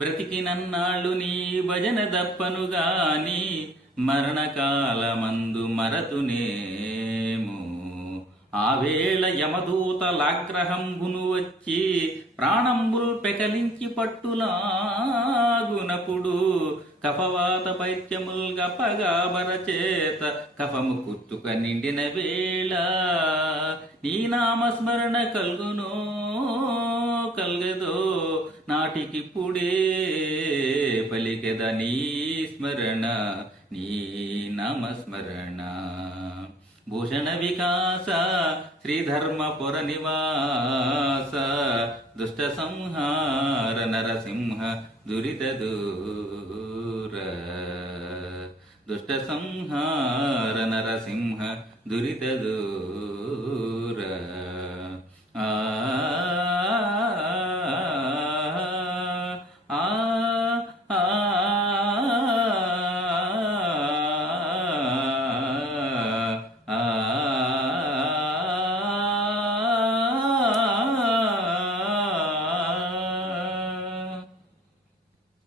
బ్రతికినన్నాళ్ళు నీ భజన దప్పనుగాని మరణకాలమందు మరతునేము. ఆవేళ యమదూతలాగ్రహంబును వచ్చి ప్రాణంబుల్ పెకలించి పట్టులాగునప్పుడు కఫవాత పైత్యముల్ గపగా బరచేత కఫము కుత్తుక నిండిన వేళ నీ నామస్మరణ కల్గునో కల్గదో నాటికిప్పుడే పలికెద నీ స్మరణ నీ నామస్మరణ. భూషణ వికాస శ్రీధర్మపుర నివాస దుష్ట సంహార నరసింహ దురిత దూర. దుష్ట సంహార నరసింహ దురిత దూర.